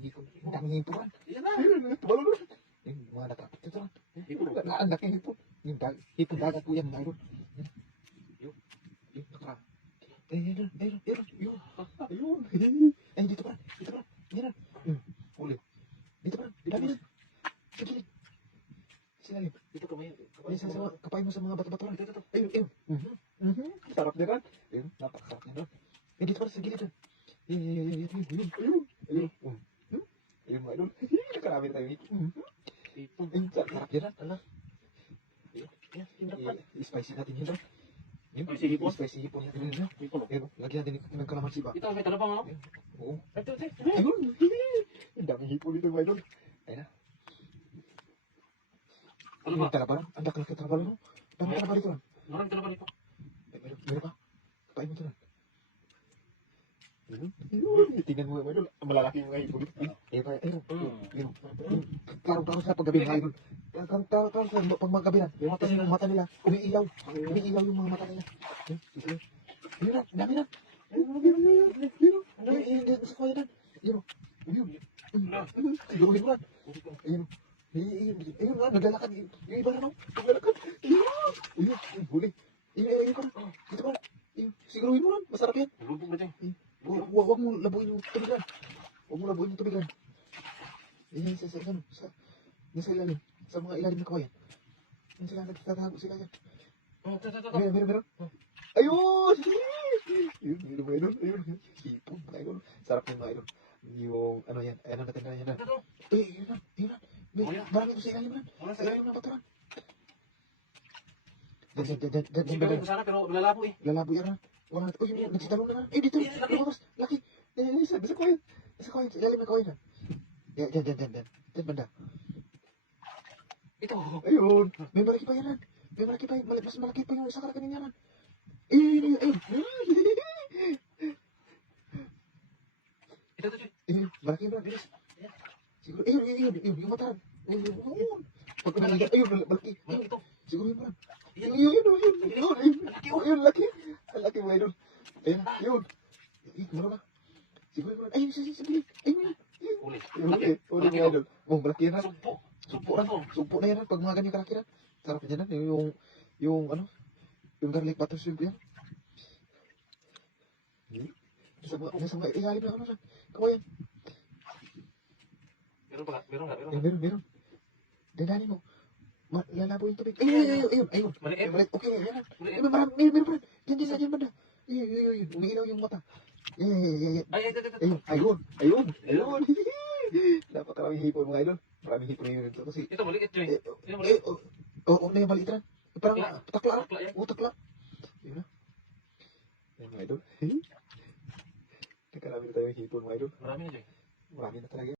daming hipon. Ang daming hipon. Yan na. Ayun, tumalo doon. Yung mga natrapit dito. Hipon. Ang laki hipon. Yung hipon dagat po yan, mga idol. Yun, nakra. Ayun. Ay, dito pa. Yan na. Huli. Dito pa. Dami na. Sa gilid. Sinalim. Dito kamay. Kapay mo sa mga bato-bato. Ito. Ayun. Sarap na kan. Ayun, napakasarap na doon. Eh, dito pa sa gilid doon. Ayun, mga idol. Nakarami na tayo. Hipon. Sarap yan. Ala. Yan, Spicy natin yun. Spicy hipon? Spicy hipon natin. Hipon. Ayun, lagyan natin ng kalamansi ba? Ito, may talabang ako. Oo. Ito. Ayun. Ang daming hipon dito, mga idol. Ayun na. Ano ba? Yung talabaran. Ang laki talabaran, no? Daming talabaran dito lang. Maraming talabang ito. Meron pa. Kapain mo ito lang. Ayun. Tingnan mo, mga idol. Ang malalaki yung mga hipon. Ayun. Klaro-klaro sa paggabi, mga idol. Klaro sa pag magabi na. Yung mata nila. Umiilaw yung mga mata nila. Ayun na. Dami na. Ayun. Sa kaya na. Ayun. Siguruhin mo lang. Ayun. Ayun na, naglalakad. Yung iba na, no? Naglalakad. Ayun, huli. Ayun ka na. Dito ka na. Ayun, siguruhin mo lang. Masarap yan. Lubog na dyan. Huwag mo labuin yung tubigan. Ayun, nasa ilalim. Sa mga ilalim na kawayan. Yan sila, nagtatago sila yan. Ito. Meron. Ayun! Ayun, mga idol. Ayun. Hipon, mga idol. Sarap yung mga idol. Yung, ano yan. Ano natin na yan na. Ito. Ayun na. Marami ito sa ilalim na. Sa ilalim na paturan. Diyan. Sigawin ko sana pero lalabo eh. Lalabo yan na. Uy, nagsitalo na. Dito. Lumabas. Laki. Sa kawayan. Sa ilalim ng kawayan na. Diyan banda. Ito. Ayun. May malaki pa yan. Mas malaki pa yung isa kanina yan. Ayun. Ito. Malaki yung bilis. Siguro, ayun, yung matahan. Ayun. Pag kumaligat, ayun, malaki. Ito. Siguro yun lang. Ayun, laki. Ang laki mga idol. Ayun. Meron na. Siguro yun lang. Ayun, sa gilid. Ayun. Uli. Uli mga idol. Malaki yan na. Sumpo. Sumpo na yan. Pag mga ganyan kalaki na. Sarap yan na. Yung garlic butter shrimp yan. Nasa mga ilalim na ano dyan. Kawayan. Meron. Dandanin mo. Lalabo yung tubig. Ayun. Maliit. Okay, yan na. Meron pa rin. Diyan banda. Ayun. Umiilaw yung mata. Ay, ito. Ayun. Napakaraming hipon mga idol. Maraming hipon na yun ito kasi. Ito maliit yun. Ito maliit. Oo, na yung maliit rin. Parang takla. Takla yan. Takla. Yun na. Ayun mga idol. Nakarami na tayong hipon mga idol. Marami na dyan. Marami na talaga.